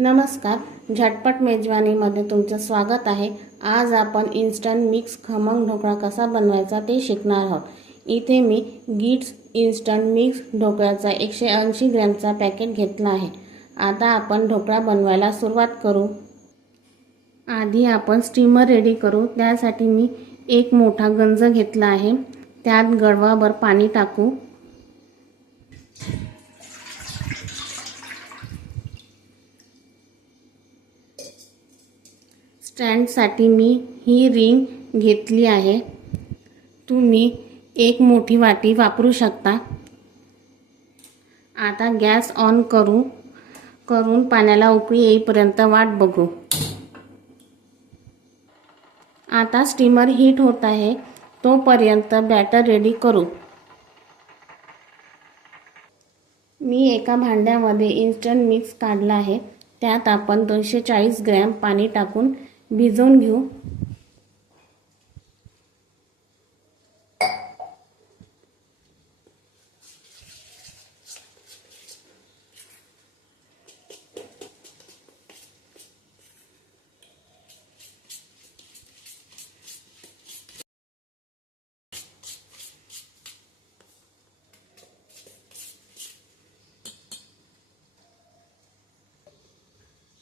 नमस्कार झटपट मेजवानीमध्ये तुमचं स्वागत आहे. आज आपण इन्स्टंट मिक्स खमंग ढोकळा कसा बनवायचा ते शिकणार आहोत. इथे मी गिट्स इन्स्टंट मिक्स ढोकळ्याचा एकशे ऐंशी ग्रॅमचा पॅकेट घेतला आहे. आता आपण ढोकळा बनवायला सुरुवात करू. आधी आपण स्टीमर रेडी करू. त्यासाठी मी एक मोठा गंज घेतला आहे. त्यात गडवाभर पाणी टाकू. स्टँडसाठी मी ही रिंग घेतली आहे. तुम्ही एक मोठी वाटी वापरू शकता. आता गॅस ऑन करू करून पाण्याला उकळी येईपर्यंत वाट बघू. आता स्टीमर हीट होत आहे तोपर्यंत बॅटर रेडी करू. मी एका भांड्यामध्ये इन्स्टंट मिक्स काढला आहे त्यात आपण दोनशे चाळीस ग्रॅम पाणी टाकून भिजवून घेऊ.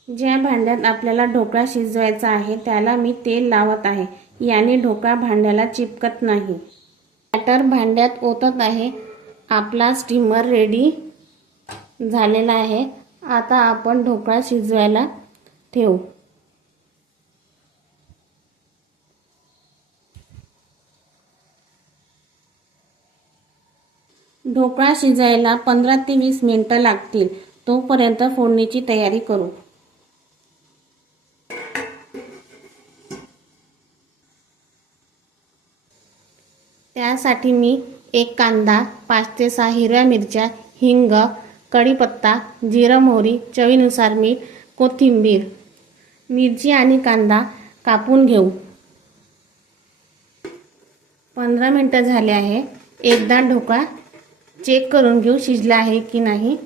ज्या भांड्यात आपल्याला ढोकळा शिजवायचा आहे त्याला मी तेल लावत आहे. याने ढोकळा भांड्याला चिपकत नाही. बॅटर भांड्यात ओतत आहे. आपला स्टीमर रेडी झालेला आहे. आता आपण ढोकळा शिजवायला ठेवू. ढोकळा शिजायला पंधरा ते वीस मिनटं लागतील. तोपर्यंत फोडणीची तयारी करू. त्यासाठी मी एक कांदा पाच ते सहा हिरव्या मिरच्या हिंग कढीपत्ता जिरं मोहरी चवीनुसार मीठ कोथिंबीर मिरची आणि कांदा कापून घेऊ. पंधरा मिनटं झाले आहे. एकदा ढोका चेक करून घेऊ शिजला आहे की नाही.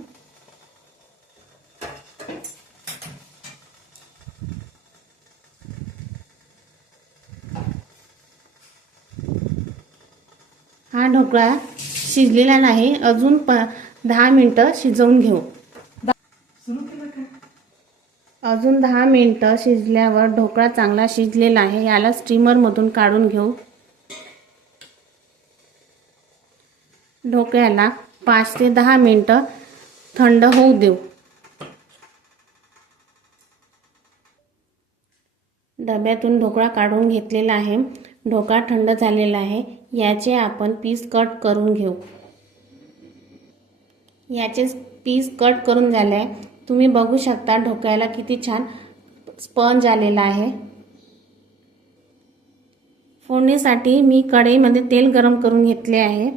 हा ढोकळा शिजलेला नाही. अजून प दहा मिनटं शिजवून घेऊ. अजून दहा मिनटं शिजल्यावर ढोकळा चांगला शिजलेला आहे. याला स्टीमरमधून काढून घेऊ. ढोकळ्याला पाच ते दहा मिनटं थंड होऊ देऊ. डब्यातून ढोकळा काढून घेतलेला आहे. ढोका थंड झालेला आहे याचे आपण पीस कट करून घेऊ. याचे पीस कट करून झाले आहे तुम्ही बघू शकता ढोक्याला किती छान स्पंज आलेला आहे. फोडणीसाठी मी कढईमध्ये तेल गरम करून घेतले आहे.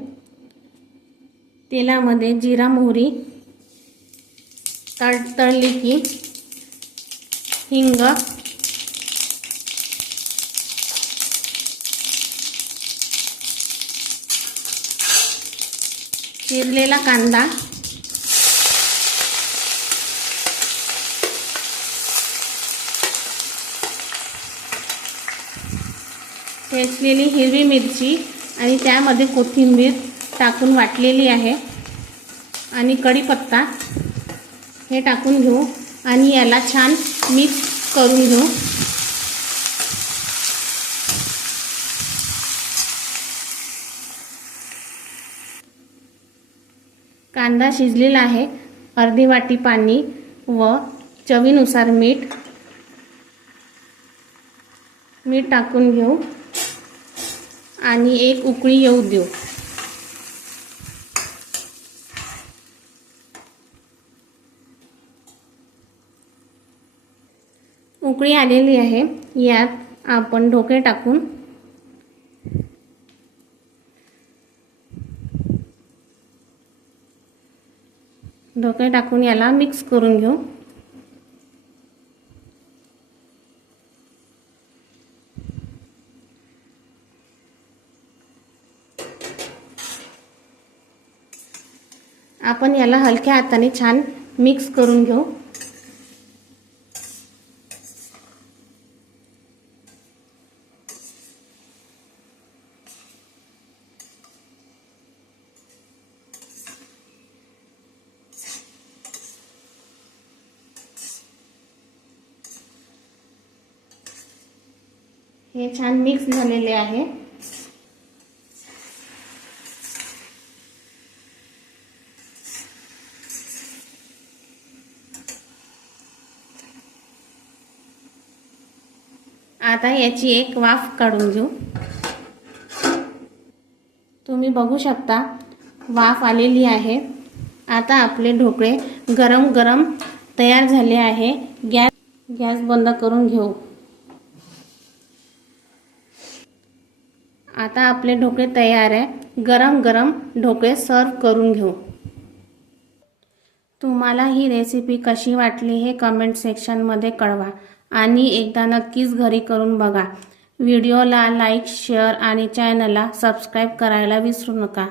तेलामध्ये जिरा मोहरी तळ तळली की हिंग चिरलेला कांदा. ठेचलेली हिरवी मिरची आणि त्यामध्ये कोथिंबीर टाकून वाटलेली आहे. आणि कढीपत्ता हे टाकून घेऊ. आणि याला छान मिक्स करून घेऊ. कांदा शिजलेला आहे. अर्धी वाटी पाणी व चवीनुसार मीठ. मीठ टाकून घेऊ. आणि एक उकळी येऊ देऊ. उकळी आलेली आहे. यात आपण ढोके टाकून ढोके टाकून याला मिक्स करून घेऊ. आपण याला हलक्या हाताने छान मिक्स करून घेऊ. हे छान मिक्स झालेले आहे. आता याची एक वाफ काढून घेऊ. तुम्ही बघू शकता वाफ आलेली आहे. आता आपले ढोकळे गरम गरम तयार झाले आहे. गॅस गॅस बंद करून घेऊ. आता आपले ढोकळे तयार आहे. गरम गरम ढोकळे सर्व करून घेऊ. तुम्हाला ही रेसिपी कशी वाटली हे कमेंट सेक्शनमध्ये कळवा आणि एकदा नक्कीच घरी करून बघा. व्हिडिओला लाईक शेअर आणि चॅनलला सबस्क्राईब करायला विसरू नका.